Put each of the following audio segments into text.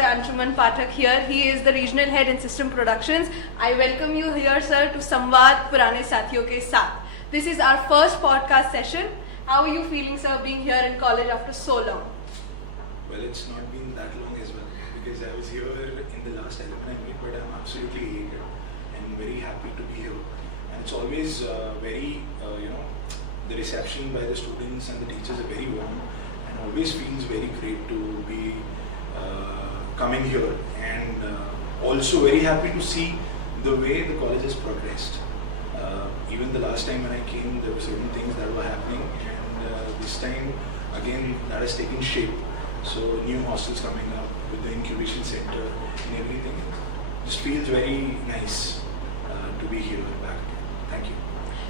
Mr. Anshuman Pathak here. He is the Regional Head in System Productions. I welcome you here, sir, to Samvaad, Puraane Saathiyo ke Saath. This is our first podcast session. How are you feeling, sir, being here in college after so long? Well, it's not been that long as well, because I was here in the last Alumni meet, but I'm absolutely elated and very happy to be here. And it's always the reception by the students and the teachers are very warm, and always feels very great to be coming here, and also very happy to see the way the college has progressed. Even the last time when I came, there were certain things that were happening, and this time again that has taken shape. So new hostels coming up with the incubation center and everything. Just feels very nice to be here back. Thank you.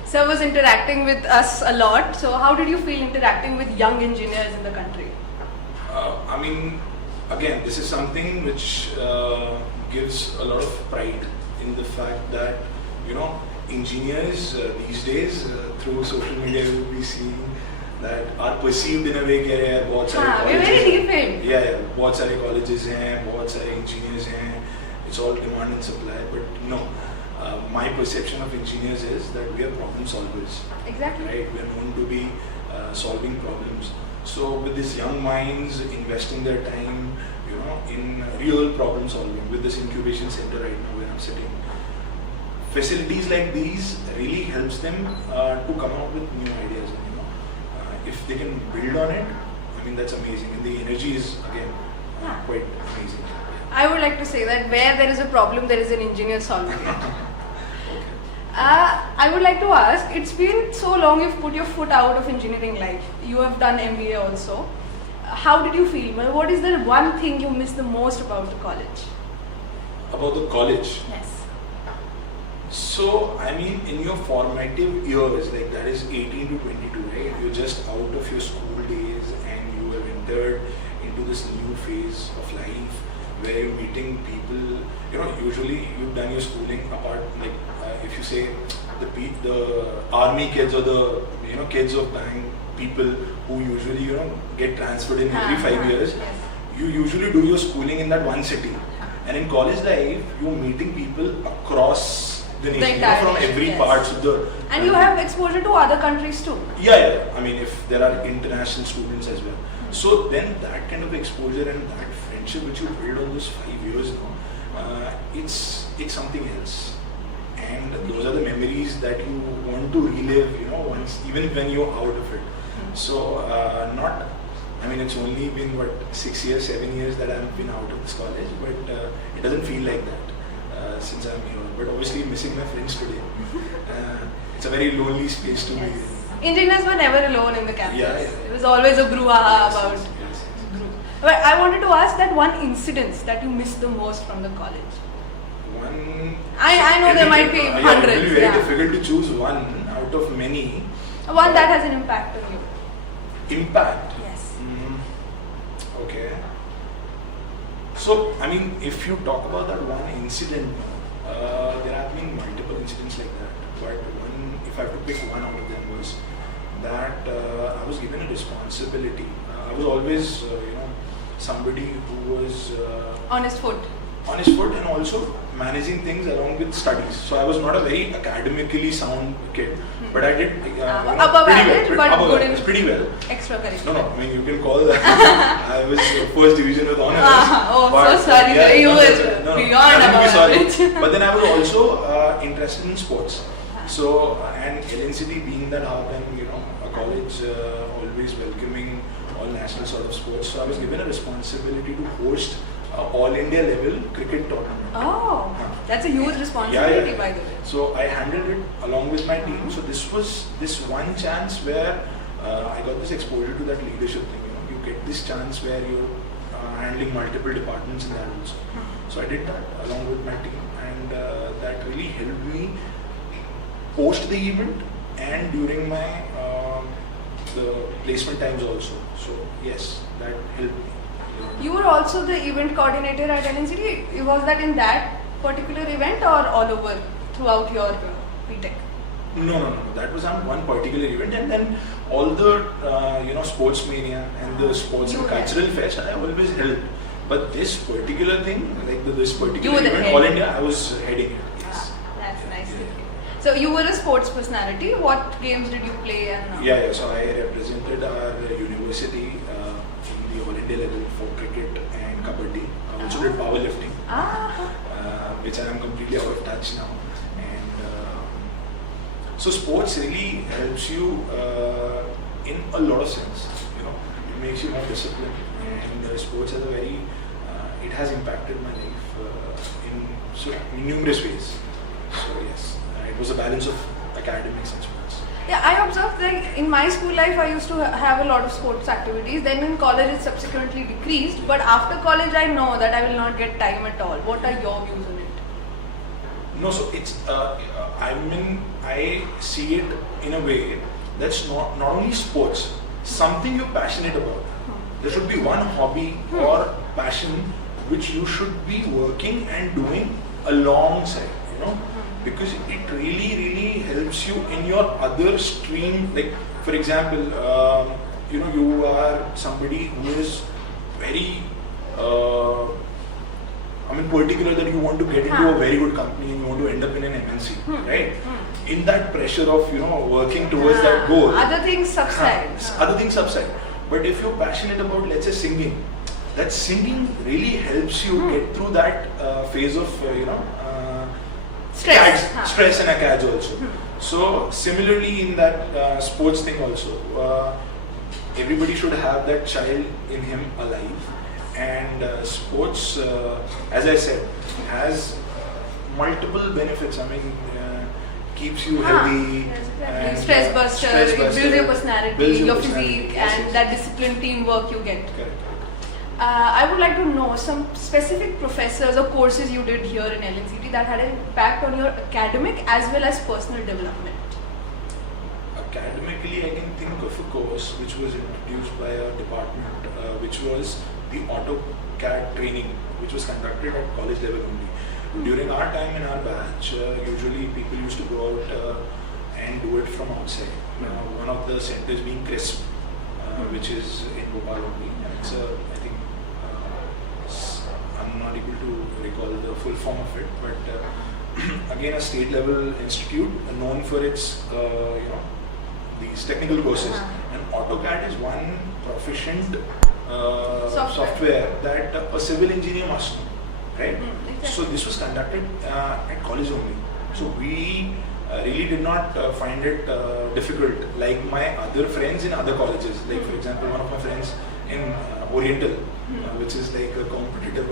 Sir was interacting with us a lot. So how did you feel interacting with young engineers in the country? Again, this is something which gives a lot of pride in the fact that, engineers these days through social media you will be seeing that are perceived in a way कि यार बहुत सारे colleges very defamed. Yeah, बहुत सारे colleges हैं, बहुत सारे engineers हैं. It's all demand and supply, but no. My perception of engineers is that we are problem solvers. Exactly. Right? We are known to be solving problems. So with these young minds investing their time, in real problem solving, with this incubation center right now where I'm sitting, facilities like these really helps them to come out with new ideas. If they can build on it, that's amazing, and the energy is again quite amazing. I would like to say that where there is a problem, there is an engineer solving it. Okay. I would like to ask, it's been so long you've put your foot out of engineering life. You have done MBA also. How did you feel? What is the one thing you miss the most about the college? About the college? Yes. So, in your formative years, like that is 18 to 22, right? You're just out of your school days and you have entered into this new phase of life where you're meeting people. Usually you've done your schooling apart, like if you say the army kids or the kids of bank people who usually get transferred in every 5 years. Yes. You usually do your schooling in that one city, and in college life you're meeting people across the nation, from every part of the. And you have exposure to other countries too. Yeah. If there are international students as well. So then that kind of exposure and that friendship which you build on those 5 years now, it's something else. And those are the memories that you want to relive, once, even when you're out of it. So it's only been 6 years, 7 years that I've been out of this college, but it doesn't feel like that since I'm here. But obviously missing my friends today. It's a very lonely space to be in. Engineers were never alone in the campus. Yeah. There was always a brouhaha about group. But I wanted to ask that one incident that you miss the most from the college. One. I know there might be hundreds. It will be very difficult to choose one out of many. One that has an impact on you. Impact? Yes. Okay. So, if you talk about that one incident, there have been multiple incidents like that. But if I have to pick one out of them, was that I was given a responsibility. I was always, somebody who was on his foot, and also managing things along with studies. So I was not a very academically sound kid, but I did above average, but good in pretty well. Extracurricular. No, you can call that. I was first division with honors. So sorry, yeah, you were beyond above average. But then I was also interested in sports. So, and LNCT being that hub and a college always welcoming all national sort of sports, so I was given a responsibility to host all India level cricket tournament. Oh, that's a huge responsibility, Yeah. by the way. So I handled it along with my team. So this was this one chance where I got this exposure to that leadership thing. You get this chance where you're handling multiple departments in that also. So I did that along with my team, and that really helped me post the event and during my the placement times also. So yes, that helped me. You were also the event coordinator at LNCT. Was that in that particular event or all over throughout your BTech? No. That was on one particular event, and then all the sports mania and the sports and cultural fest I always helped, But this particular thing, like this You particular were the event, head. All India, I was heading it. Yes. That's nice to Yeah. hear. So you were a sports personality. What games did you play? And Yeah. So I represented our university in the All India level for cricket and kabaddi. I also did powerlifting, which I am completely out of touch now. And so sports really helps you in a lot of sense. You know, it makes you more disciplined, and sports has a very it has impacted my life in numerous ways. So yes, it was a balance of academics and sports. Yeah, I observed like in my school life I used to have a lot of sports activities. Then in college it subsequently decreased. But after college I know that I will not get time at all. What are your views on it? No, so it's I see it in a way that's not only sports, something you're passionate about. There should be one hobby or passion which you should be working and doing alongside, you know, because it really helps you in your other stream. Like for example, you are somebody who is very particular that you want to get into a very good company and you want to end up in an MNC, right? In that pressure of working towards that goal, Other things subside. other things subside. But if you're passionate about, let's say, singing, that singing really helps you get through that phase of stress and a catch also. So similarly in that sports thing also, everybody should have that child in him alive. And sports, as I said, has multiple benefits. I mean, keeps you healthy. And, stress buster, it builds your personality, your physique, and that discipline, teamwork you get. Correct. I would like to know some specific professors or courses you did here in LNCT that had an impact on your academic as well as personal development. Academically, I can think of a course which was introduced by our department, which was the AutoCAD training, which was conducted at college level only. During our time in our batch, usually people used to go out and do it from outside. One of the centers being CRISP, which is in Bhopal only. And it's I think, I'm not able to recall the full form of it, but again a state level institute known for its these technical courses. And AutoCAD is one proficient software that a civil engineer must know, right? Exactly. So this was conducted at college only. So we really did not find it difficult like my other friends in other colleges. Like for example, one of my friends in Oriental, which is like a competitive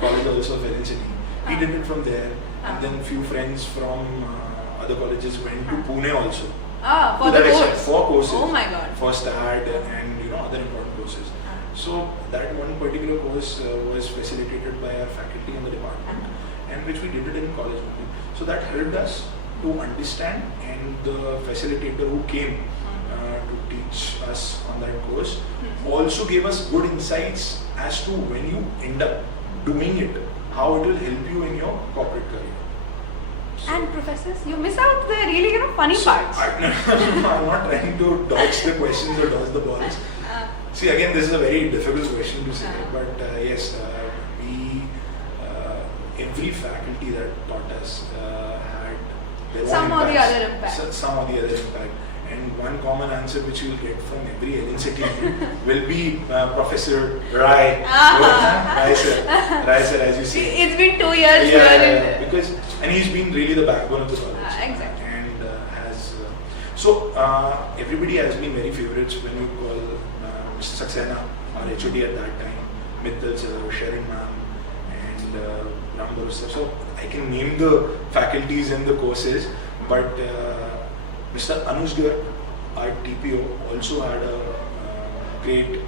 college also of LNCT. He did it from there, and then few friends from other colleges went to Pune also. For the course. For courses. Oh my God. For STAD and other important courses. So that one particular course was facilitated by our faculty in the department, and which we did it in college only. So that helped us to understand, and the facilitator who came to teach us on that course also gave us good insights as to when you end up doing it, how it will help you in your corporate career. And professors, you miss out the really funny parts. I'm not trying to dodge the questions or dodge the balls. See, again, this is a very difficult question to say, but yes, every faculty that taught us had their Some own or the impacts. other impact. Some or the other impact. And one common answer which you will get from every LNCT will be Professor Rai. Rai sir, as you say. It's been 2 years here. Because he's been really the backbone of the college. Exactly. And everybody has been very favorites when you call Mr. Saxena, our HOD at that time, Mittal sir, Sharon ma'am, and Ram sir. So I can name the faculties and the courses, but Mr. Anuj Garg, our TPO, also had a great.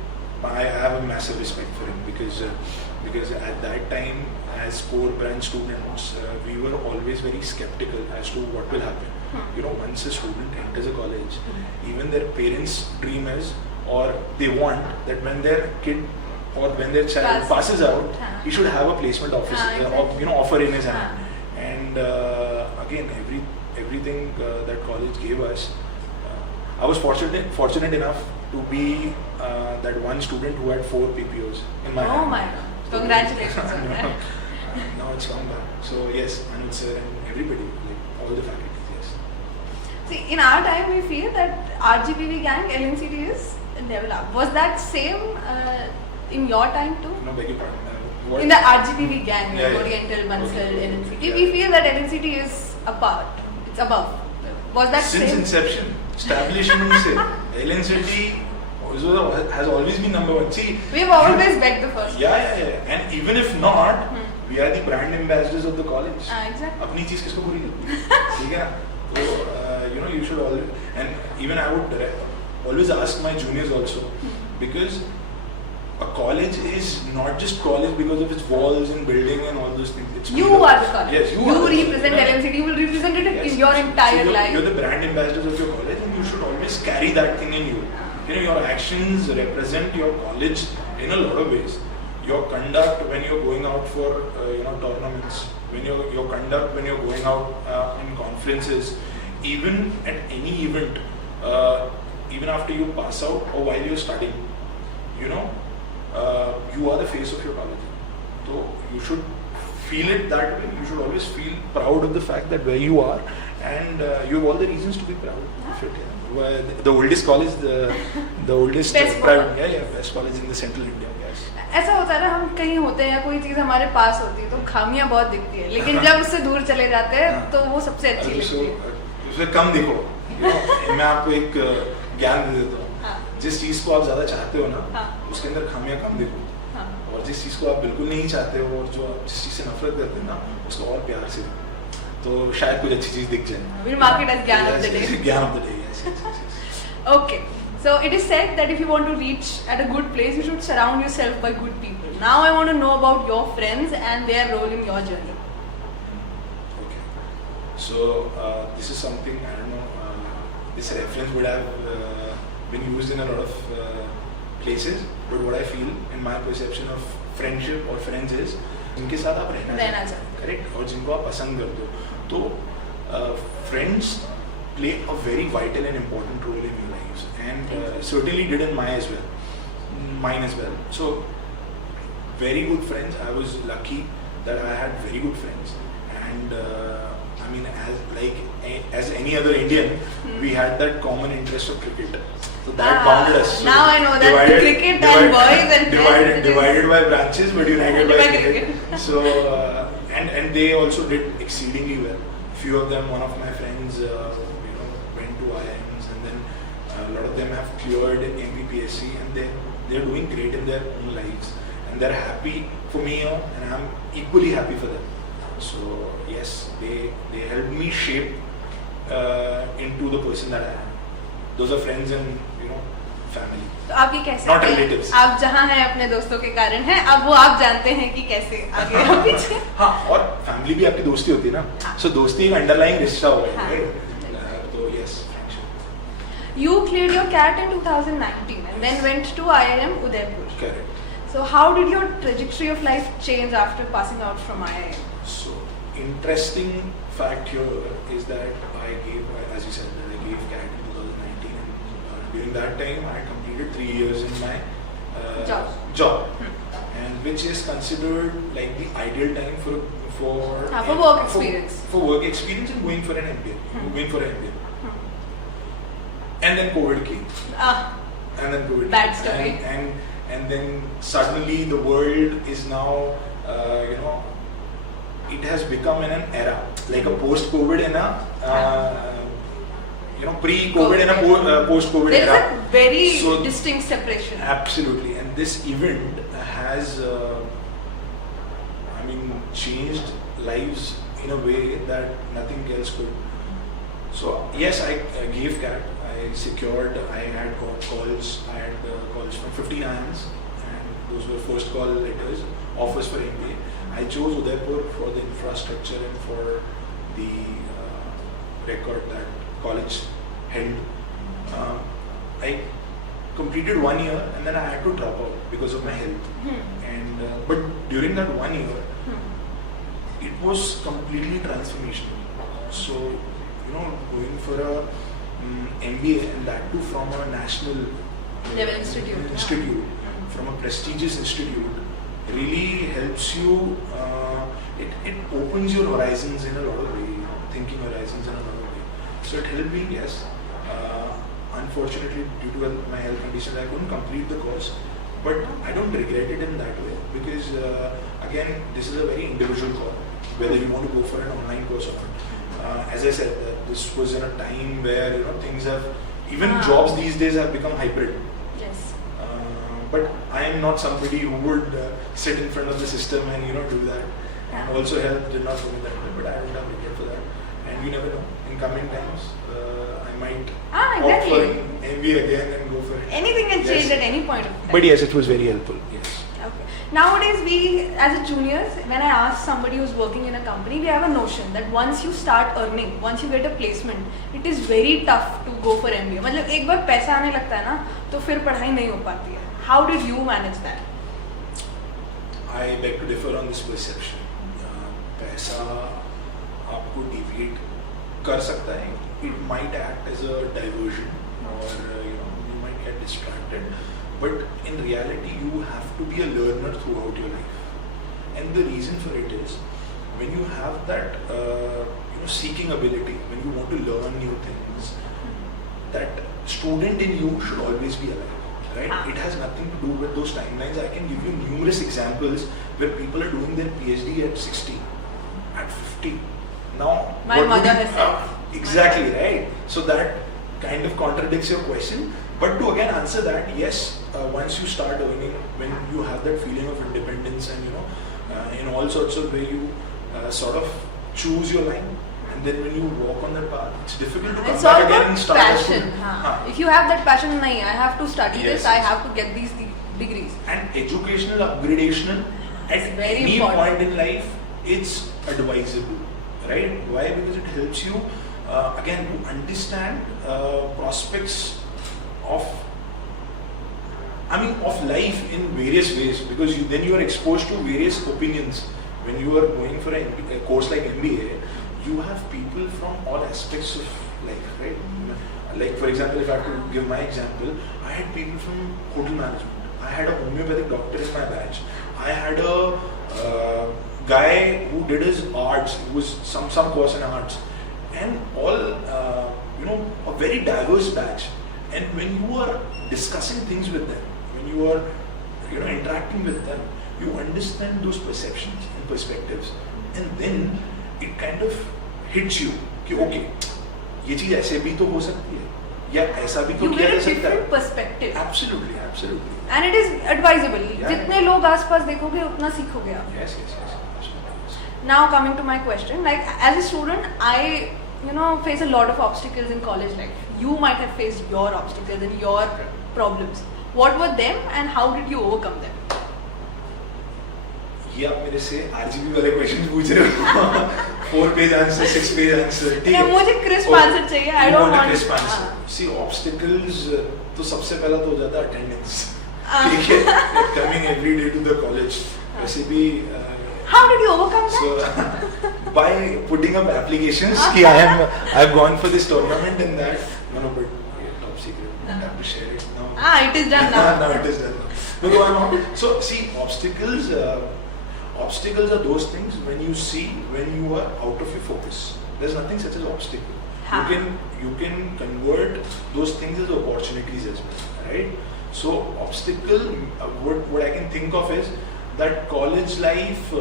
I have a massive respect for him because at that time, as core branch students, we were always very skeptical as to what will happen. Once a student enters a college, even their parents' dream is, or they want that when their kid or when their child passes out, he should have a placement office, offer in his hand. And again, everything that college gave us I was fortunate enough to be that one student who had 4 PPOs in my hand. Oh my God. Congratulations on that. Now it's come back. So yes, Anshuman Sir and everybody, like all the faculty, yes. See, in our time, we feel that RGPV gang, LNCT is level up. Was that same in your time too? No, beg your pardon. In the RGPV gang, Yeah, yeah. Oriental, Bansal, Okay. LNCT, Yeah. we feel that LNCT is apart. It's above. Was that Since same? inception, establishment se, LNCT has always been number 1. See, We've always begged the first. yeah. And even if not, we are the brand ambassadors of the college. Exactly. अपनी चीज किसको बुरी लगती है? ठीक है ना? तो you should always, and even I would always ask my juniors also, because a college is not just college because of its walls and building and all those things. It's You are the college. Yes, you You are. represent LNCT. You will represent it Yes. in your entire So life. you're the brand ambassadors of your college, and you should always carry that thing in you. Your actions represent your college in a lot of ways. Your conduct when you're going out for tournaments, when your conduct when you're going out in conferences, even at any event, even after you pass out or while you're studying, you are the face of your college. So you should feel it that way. You should always feel proud of the fact that where you are, and you have all the reasons to be proud of it. Yeah. The oldest college, the oldest Best private, best college in the central India. Yes. ऐसा होता है ना, हम कहीं होते हैं या कोई चीज हमारे पास होती है तो खामियां बहुत दिखती है, लेकिन जब उससे दूर चले जाते हैं तो वो सबसे अच्छी लगती है. उससे कम देखो. मैं आपको एक ज्ञान दे देता हूँ. जिस चीज को आप ज्यादा चाहते हो ना, उसके अंदर खामियां कम देखो. और जिस चीज को आप बिल्कुल नहीं चाहते हो और जो जिस चीज से नफरत करते हो ना, उसको और प्यार से देखो. तो शायद कुछ अच्छी चीज दिख जाए. We'll mark it as ज्ञान of the day. ज्ञान of the day. Yes. Okay. So it is said that if you want to reach at a good place, you should surround yourself by good people. Now I want to know about your friends and their role in your journey. Okay. So this is something, I don't know, this reference would have been used in a lot of places, but what I feel in my perception of friendship or friends is जिनके साथ आप रहना चाहते हो, correct, और जिनको आप पसंद करते हो. तो friends play a very vital and important role in your lives, and certainly did in mine as well. So very good friends. I was lucky that I had very good friends, and I mean, as any other Indian, we had that common interest of cricket. So that bounded us. So now I know that cricket and boys and divided by branches, but united by cricket. So and they also did exceedingly well. Few of them, one of my friends, went to IIMs, and then a lot of them have cleared MPPSC, and they're doing great in their own lives, and they're happy for me, and I'm equally happy for them. So yes, they helped me shape into the person that I am. Those are friends and family. तो आप ये कैसे Not relatives. आप जहाँ हैं अपने दोस्तों के कारण हैं, अब वो आप जानते हैं कि कैसे आगे और पीछे. हाँ, और फैमिली भी आपकी दोस्ती होती है ना. So दोस्ती एक अंडरलाइंग रिश्ता होगा. तो yes, friendship. You cleared your CAT in 2019 and then went to IIM Udaipur. Correct. So how did your trajectory of life change after passing out from IIM? So interesting fact here is that I gave, as you said, that I gave CAT in 2019, and during that time I completed 3 years in my job. And which is considered like the ideal time for work experience. For work experience and going for an MBA. And then COVID came. Bad story. And then suddenly the world is now, it has become in an era, like a post-COVID and a pre-COVID and a post-COVID era. There is a very distinct separation. Absolutely, and this event has, changed lives in a way that nothing else could. So yes, I gave CAT. I had calls. I had calls from 15 IIMs, and those were first call letters, offers for MBA. I chose Udaipur for the infrastructure and for the record that college held. I completed 1 year, and then I had to drop out because of my health. And but during that 1 year, it was completely transformational. So going for a MBA, and that too from a national level institute, from a prestigious institute, really helps you. It opens your horizons in a lot of ways, thinking horizons in a lot of ways. So it helped me, yes. Unfortunately, due to my health conditions, I couldn't complete the course, but I don't regret it in that way, because again, this is a very individual call, whether you want to go for an online course or not. As I said, this was in a time where things have, even jobs these days have become hybrid. Yes. But I am not somebody who would sit in front of the system and do that. And also health did not permit that, but I don't have regret for that. And you never know, in coming times, I might opt for an MBA again and go for it. Anything can change at any point of time. But yes, it was very helpful. Yes. Okay. Nowadays, we as a juniors, when I ask somebody who's working in a company, we have a notion that once you start earning, once you get a placement, it is very tough to go for MBA. मतलब एक बार पैसा आने लगता है ना, तो फिर पढ़ाई नहीं हो पाती है. How did you manage that? I beg to differ on this perception. पैसा आपको deviate कर सकता है. It might act as a diversion, or you might get distracted. But in reality, you have to be a learner throughout your life. And the reason for it is, when you have that seeking ability, when you want to learn new things, that student in you should always be alive. Right? It has nothing to do with those timelines. I can give you numerous examples where people are doing their PhD at 60, at 50. Now, my mother has said. Exactly, right? So that kind of contradicts your question. But to again answer that, yes, once you start earning, when you have that feeling of independence and in all sorts of ways, you sort of choose your line. And then when you walk on that path, it's difficult to come back again and start. It's all about passion. If you have that passion, nahi, I have to study this, I have to get these degrees. And educational, upgradational, at any point in life, it's advisable, right? Why? Because it helps you, again, to understand prospects of life in various ways, because then you are exposed to various opinions. When you are going for a course like MBA, you have people from all aspects of life, right? Like, for example, if I have to give my example, I had people from hotel management. I had a homeopathic doctor in my batch. I had a guy who did his arts, it was some course in arts, and all, a very diverse batch. And when you are discussing things with them, when you are, interacting with them, you understand those perceptions and perspectives, and then it kind of hits you कि okay, ये चीज ऐसे भी तो हो सकती है, या ऐसा भी तो किया जा सकता है. You get a different perspective. Absolutely. And it is advisable. जितने लोग आसपास देखोगे उतना सीखोगे आप. Yes, absolutely. Now coming to my question, like as a student, I face a lot of obstacles in college life. You might have faced your obstacles and your problems. What were them and how did you overcome them? ये आप मेरे से RGB वाले question पूछ रहे हो. 4 page answer, 6 page answer. ठीक है. मुझे crisp answer चाहिए. I don't want crisp answer. See, obstacles तो सबसे पहला तो हो जाता है attendance. ठीक है. Coming every day to the college. वैसे भी. How did you overcome that? So by putting up applications कि I've gone for this tournament and that. No, but top secret. I have to share it now. It is done now. No, it is done now. No, I'm not. So see, obstacles. Obstacles are those things when you are out of your focus. There's nothing such as obstacle. You can convert those things as opportunities as well, right? So obstacle, what I can think of is that college life.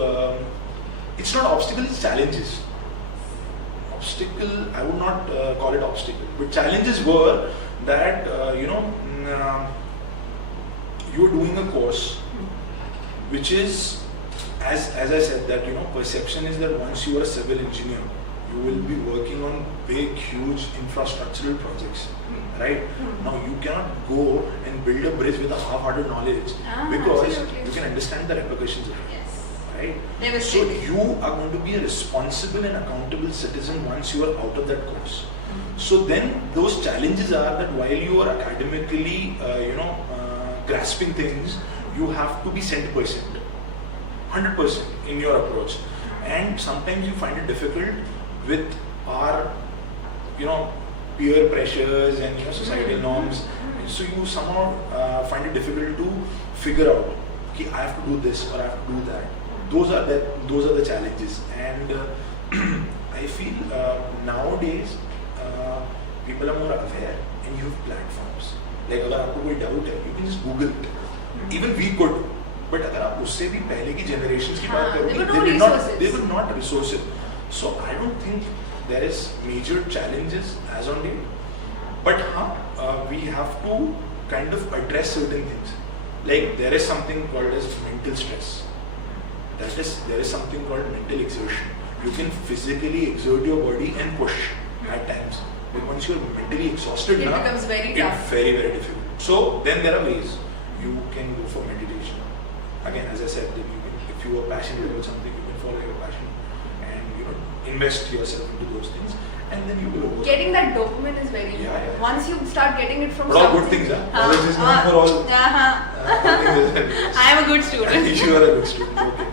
It's not obstacle; it's challenges. Obstacle, I would not call it obstacle, but challenges were that you're doing a course, which is. As I said, that perception is that once you are a civil engineer, you will be working on big, huge infrastructural projects, right? Now you cannot go and build a bridge with a half-hearted knowledge because absolutely. you can understand the repercussions of it, Yes. right? So you are going to be a responsible and accountable citizen once you are out of that course. So then those challenges are that while you are academically, grasping things, you have to be 100%. 100% in your approach, and sometimes you find it difficult with our peer pressures and societal norms. So you somehow find it difficult to figure out, okay, I have to do this or I have to do that. Those are the challenges, and I feel nowadays people are more aware, and you have platforms. Like अगर आपको कोई doubt है, you can just Google it. Even we could, but अगर आप उससे भी पहले की generations की बात करोगे, they were not resources. So I don't think there is major challenges as on date. But we have to kind of address certain things. Like there is something called as mental stress. There is something called mental exertion. You can physically exert your body and push at times. But once you're mentally exhausted, it becomes very tough. It's very, very difficult. So then there are ways. You can go for meditation. Again, as I said, if you are passionate about something, you can follow your passion and invest yourself into those things, and then you will overcome. Getting that dopamine is very important. Once you start getting it from but all good things, college is not for all. I am a good student. You are a good student. Okay.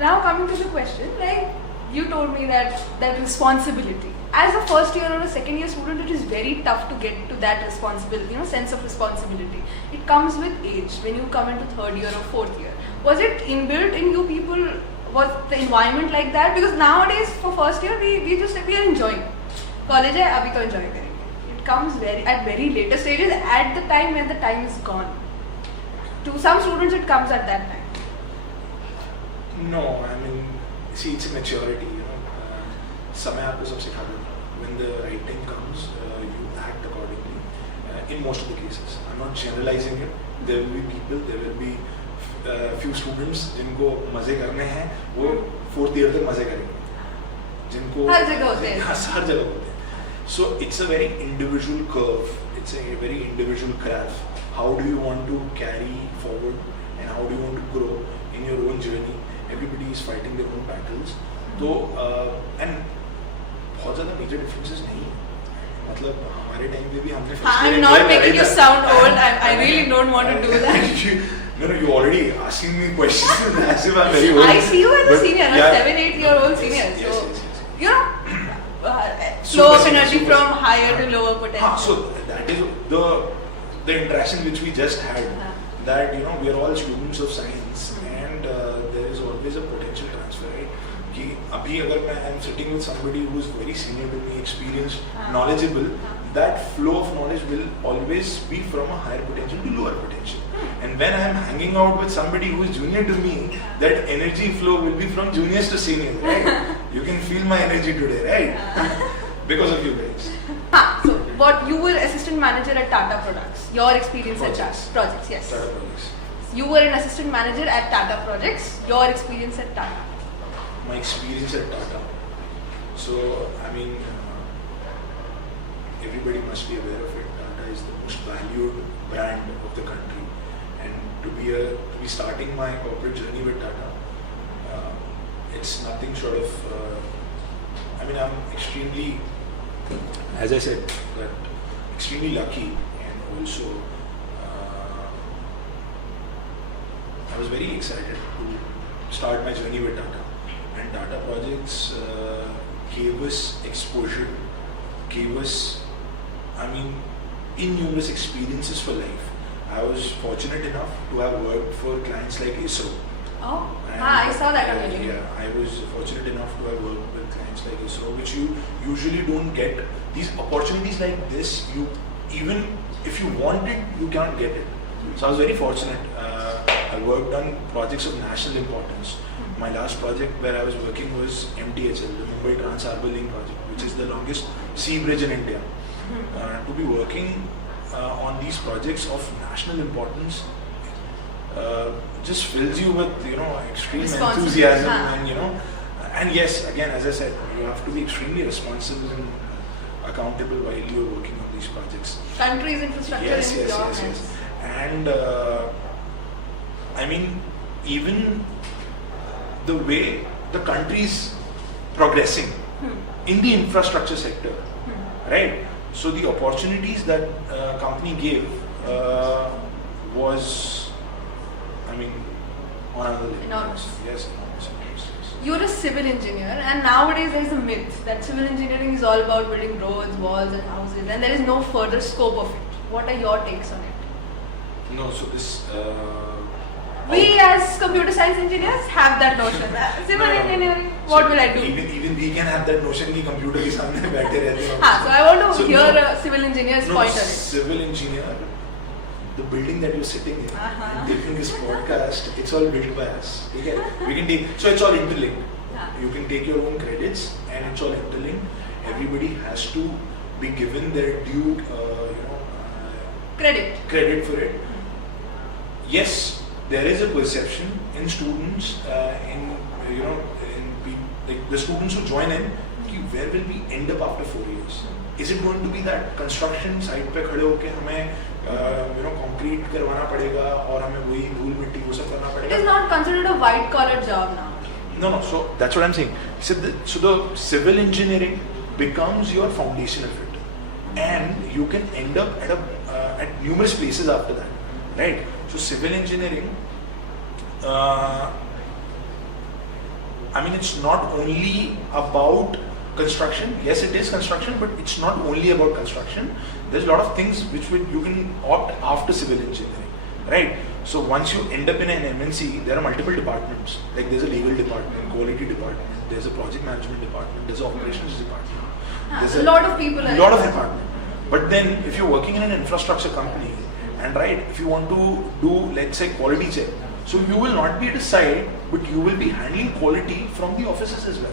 Now coming to the question, like you told me that responsibility. As a first year or a second year student, it is very tough to get to that responsibility, sense of responsibility. It comes with age when you come into third year or fourth year. Was it inbuilt in you people? Was the environment like that? Because nowadays for first year we are enjoying. College hai, abhi to enjoy karenge. It comes at very later stages, at the time when the time is gone. To some students it comes at that time. No, I mean, see, it's a maturity. समय आपको सब सिखा देता है. When the right time comes, you act accordingly. In most of the cases, I'm not generalizing it. There will be people, there will be few students जिनको मजे करने हैं, वो fourth year तक मजे करेंगे. जिनको हर जगह होते हैं. हर जगह होते हैं. So it's a very individual curve. It's a very individual graph. How do you want to carry forward, and how do you want to grow in your own journey? Everybody is fighting their own battles. तो and बहुत ज़्यादा major differences नहीं है. मतलब हमारे time पे भी हमने I'm not making you sound old. I really don't want to do that. No, you already asking me questions as if I'm very old. I see you as a senior, a 7-8-year-old senior. So flow of energy from higher to lower potential. So that is the interaction which we just had. That we are all students of science, and there is always a potential transfer, right? कि अभी अगर मैं am sitting with somebody who is very senior to me, experienced, knowledgeable, that flow of knowledge will always be from a higher potential to lower potential. And when I am hanging out with somebody who is junior to me, that energy flow will be from juniors to seniors, right? You can feel my energy today, right? Because of you guys. So what you were assistant manager at Tata Products. Your experience at Tata Projects, yes. Tata Projects. You were an assistant manager at Tata Projects. Your experience at Tata. My experience at Tata. So, I mean, everybody must be aware of it. Tata is the most valued brand of the country, and to be starting my corporate journey with Tata, it's nothing short of. I mean, I'm extremely, as I said, extremely lucky, and also I was very excited to start my journey with Tata. And Tata Projects gave us exposure, gave us, innumerous experiences for life. I was fortunate enough to have worked for clients like ISRO. Oh, I saw that on your Yeah, I was fortunate enough to have worked with clients like ISRO, which you usually don't get. These opportunities like this, even if you want it, you can't get it. So I was very fortunate. I worked on projects of national importance. My last project where I was working was MTHL, the Mumbai Trans Harbour Link project, which is the longest sea bridge in India. To be working on these projects of national importance just fills you with extreme enthusiasm, and yes, again, as I said, you have to be extremely responsible and accountable while you are working on these projects. Country's infrastructure yes, in yes, your yes, hands. yes. And even the way the country is progressing in the infrastructure sector, right? So the opportunities that company gave was, on another level. Enormous. Yes, enormous. you're a civil engineer, and nowadays there's a myth that civil engineering is all about building roads, walls, and houses, and there is no further scope of it. What are your takes on it? No, so this. We as computer science engineers have that notion. Civil engineering, what will I do? Even we can have that notion कि computer के सामने बैठे रहते हैं. So I want to hear a civil engineer's point on it. Civil engineer, the building that you're sitting in and taking this podcast, it's all built by us. Okay? We can take, so it's all interlinked. You can take your own credits and it's all interlinked. Everybody has to be given their due, credit for it. Yes, there is a perception in students, like the students who join in, where will we end up after 4 years? Is it going to be that construction site पे खड़े होके हमें concrete करवाना पड़ेगा और हमें वही धूल मिट्टी वो सब करना पड़ेगा? It is not considered a white collar job now. No. So that's what I'm saying. So the civil engineering becomes your foundation of it, and you can end up at numerous places after that, right? So civil engineering, it's not only about construction. Yes, it is construction, but it's not only about construction. There's a lot of things which you can opt after civil engineering, right? So once you end up in an MNC, there are multiple departments. Like there's a legal department, quality department, there's a project management department, there's an operations department. There's a lot of people. A lot of department. But then if you're working in an infrastructure company, and right, if you want to do, let's say, quality check, so you will not be at a site, but you will be handling quality from the offices as well.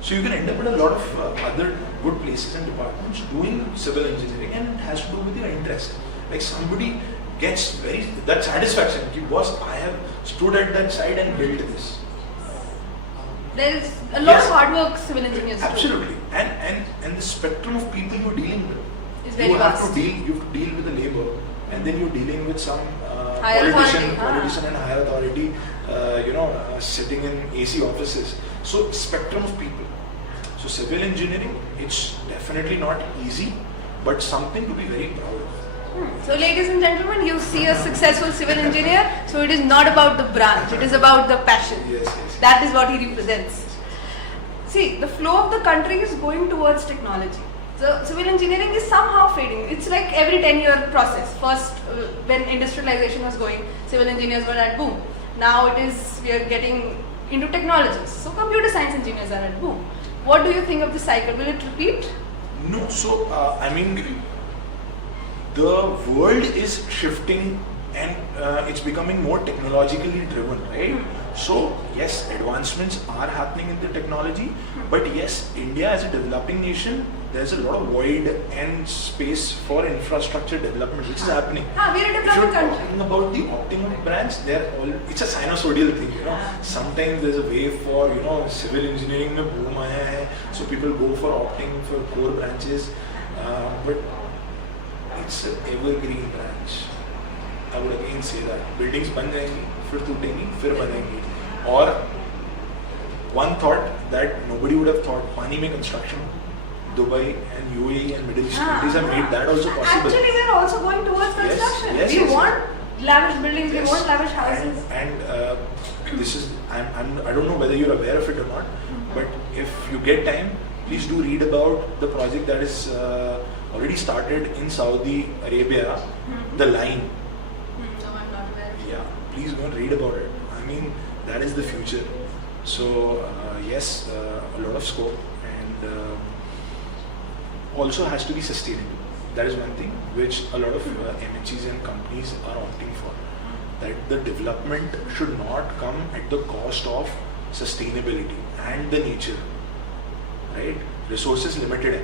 So you can end up in a lot of other good places and departments doing civil engineering, and it has to do with your interest. Like somebody gets that satisfaction. Boss, I have stood at that site and built this. There is a lot of hard work civil engineers do. Absolutely. And the spectrum of people you're dealing with. Is very vast. You have to deal with the labor, and then you're dealing with some politician and higher authority, sitting in AC offices. So spectrum of people. So civil engineering, it's definitely not easy, but something to be very proud of. So ladies and gentlemen, you see a successful civil engineer, so it is not about the branch, it is about the passion. Yes. That is what he represents. See, the flow of the country is going towards technology. So civil engineering is somehow fading. It's like every 10-year process. First, when industrialization was going, civil engineers were at boom. Now we are getting into technologies. So computer science engineers are at boom. What do you think of the cycle? Will it repeat? No, so the world is shifting and it's becoming more technologically driven, right? So yes, advancements are happening in the technology, but yes, India as a developing nation, there's a lot of void and space for infrastructure development which is happening. We are a If developing you're country. talking about the optimum branch, it's a sinusoidal thing, Sometimes there's a wave for, civil engineering mein boom aaya hai, so people go for opting for core branches, but it's an evergreen branch. I would again say that buildings ban jayenge, fir टूटेंगी, fir banengi. Or one thought that nobody would have thought, Pani mein construction, Dubai and UAE and Middle East countries have made that also possible. Actually, we are also going towards construction. Yes, we want lavish buildings, we want lavish houses. And this is, I don't know whether you're aware of it or not, but if you get time, please do read about the project that is already started in Saudi Arabia, the line. No, I'm not aware. Yeah, please go and read about it. That is the future. So yes, a lot of scope, and also has to be sustainable. That is one thing which a lot of MNCs and companies are opting for. That the development should not come at the cost of sustainability and the nature. Right? Resources limited है.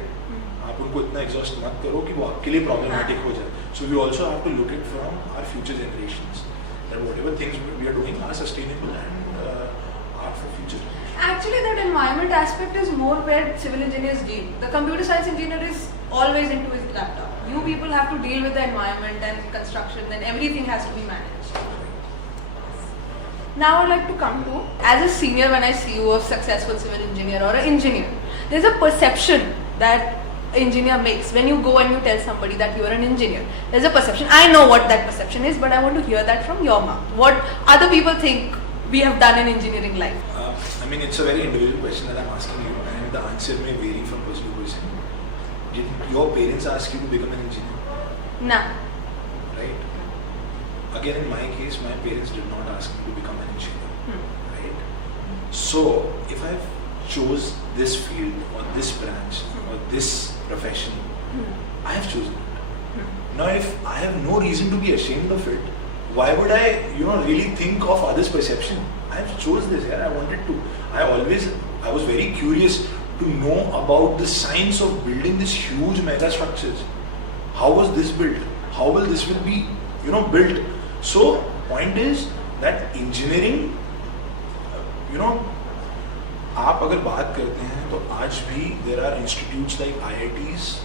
आप उनको इतना exhaust मत करो कि वो आपके लिए problematic हो जाए. So we also have to look at from our future generations. That whatever things we are doing are sustainable and are for future generations. Actually, that environment aspect is more where civil engineers deal. The computer science engineer is always into his laptop. You people have to deal with the environment and construction, then everything has to be managed. Now I'd like to come to, as a senior, when I see you a successful civil engineer or an engineer, there's a perception that engineer makes when you go and you tell somebody that you are an engineer. There's a perception. I know what that perception is, but I want to hear that from your mouth. What other people think we have done in engineering life? I mean, it's a very individual question that I'm asking you, and the answer may vary from person to person. Did your parents ask you to become an engineer? No. Right? Again, in my case, my parents did not ask me to become an engineer. Right? So, if I've chose this field or this branch or this profession, I have chosen it. Now, if I have no reason to be ashamed of it, why would I, really think of others' perception? I have chose this. I wanted to. I was very curious to know about the science of building these huge mega structures. How was this built? How will this be, built? So, point is that engineering, आप अगर बात करते हैं तो आज भी there are institutes like IITs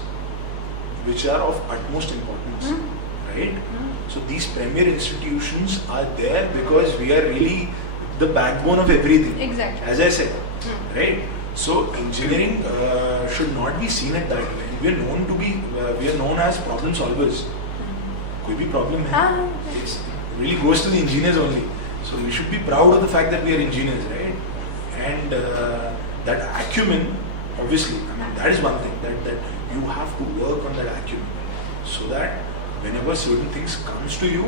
which are of utmost importance, right? So these premier institutions are there because we are really the backbone of everything. Exactly. As I said, right? So engineering should not be seen at that way. We are known as problem solvers. कोई भी problem है, it really goes to the engineers only. So we should be proud of the fact that we are engineers, right? And that acumen, obviously, that is one thing that you have to work on that acumen, so that whenever certain things comes to you,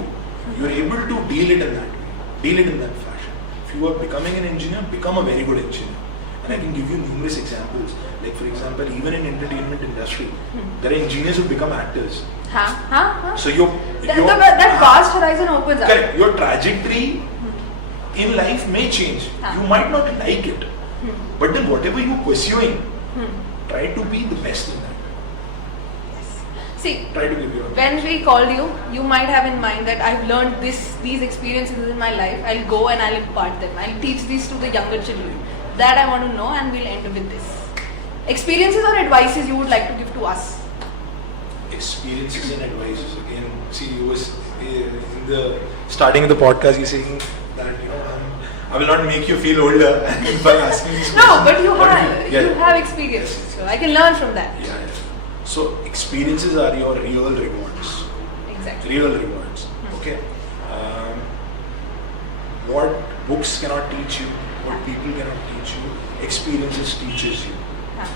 you are able to deal it in that way, deal it in that fashion. If you are becoming an engineer, become a very good engineer. And I can give you numerous examples. Like for example, even in entertainment industry, there are engineers who become actors. So that vast horizon opens up. Correct. Your trajectory in life may change. You might not like it, but then whatever you're pursuing, try to be the best in that. See, Try to give your when we called you, you might have in mind that I've learned these experiences in my life. I'll go and I'll impart them. I'll teach these to the younger children. That I want to know, and we'll end with this. Experiences or advices you would like to give to us? Experiences and advices. Again, see, you was in the starting of the podcast, you're saying that I will not make you feel older by asking these questions. No, but you have experiences, so I can learn from that. Yeah. So experiences are your real rewards. Exactly. Real rewards. Okay. What books cannot teach you, what people cannot teach you, experiences teaches you.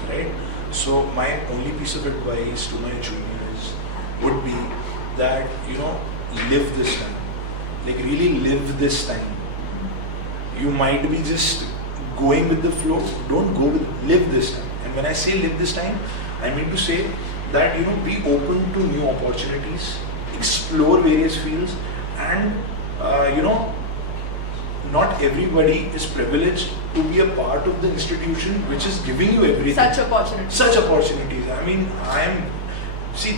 Right? So my only piece of advice to my juniors would be that live this time. Like really live this time. You might be just going with the flow. Don't go with live this time. And when I say live this time, I mean to say that be open to new opportunities, explore various fields, and not everybody is privileged to be a part of the institution which is giving you everything. Such opportunities. I mean,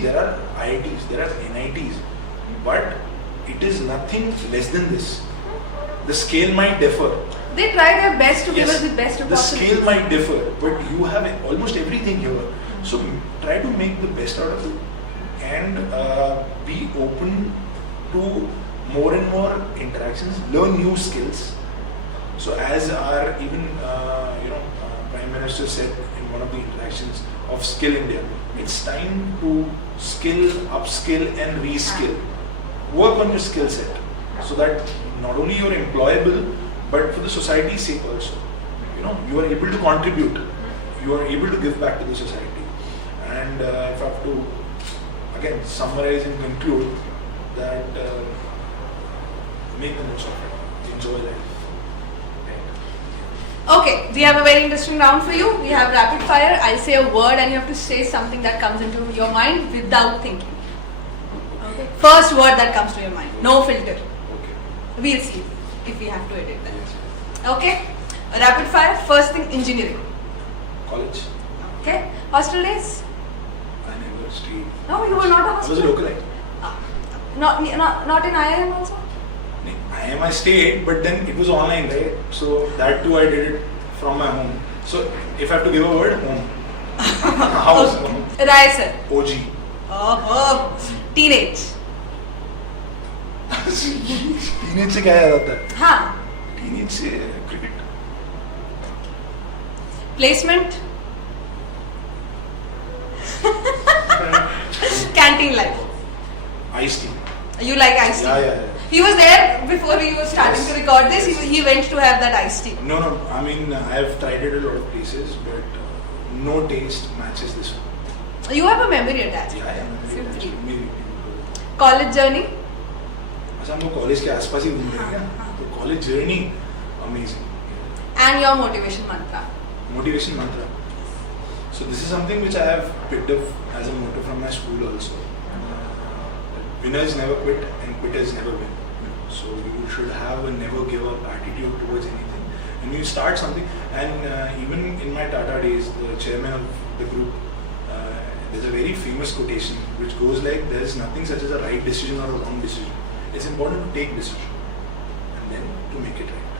there are IITs, there are NITs, but it is nothing less than this. The scale might differ. They try their best to give us the best The opportunities. scale might differ, but you have almost everything here. So try to make the best out of it, and be open to more and more interactions, learn new skills. So as our even Prime Minister said in one of the interactions of Skill India, it's time to skill, upskill and reskill. Work on your skill set so that not only you're employable, but for the society's sake also. You are able to contribute. You are able to give back to the society. And if I have to again summarize and conclude that make the most of it. Enjoy life. Okay, we have a very interesting round for you. We have rapid fire. I'll say a word and you have to say something that comes into your mind without thinking. Okay. First word that comes to your mind. No filter. Okay. We'll see if we have to edit that. Okay. Rapid fire. First thing, engineering. College. Okay. Hostel days. I never stayed. No, you were not a I hostel. was a localite. Not in IIM also. I stayed, but then it was online, right? So that too I did it from my home. So if I have to give a word, home. House. Home. Rai sir. OG. Oh, teenage. Teenage से क्या याद आता है? हाँ. Teenage से cricket. Placement. Canteen life. Iced tea. You like iced tea? Yeah. He was there before we were starting Yes. to record this. Yes. He went to have that iced tea. No, I mean, I have tried it a lot of places, but no taste matches this one. You have a memory attached. Yeah, Feel free. maybe. College journey? अच्छा हम लोग college के आसपास ही घूम रहे हैं क्या? तो college journey amazing. And your motivation mantra? Motivation mantra. So this is something which I have picked up as a motto from my school also. Winners never quit and quitters never win. So you should have a never give up attitude towards anything. And you start something, and even in my Tata days, the chairman of the group, there's a very famous quotation which goes like, there is nothing such as a right decision or a wrong decision. It's important to take decision and then to make it right.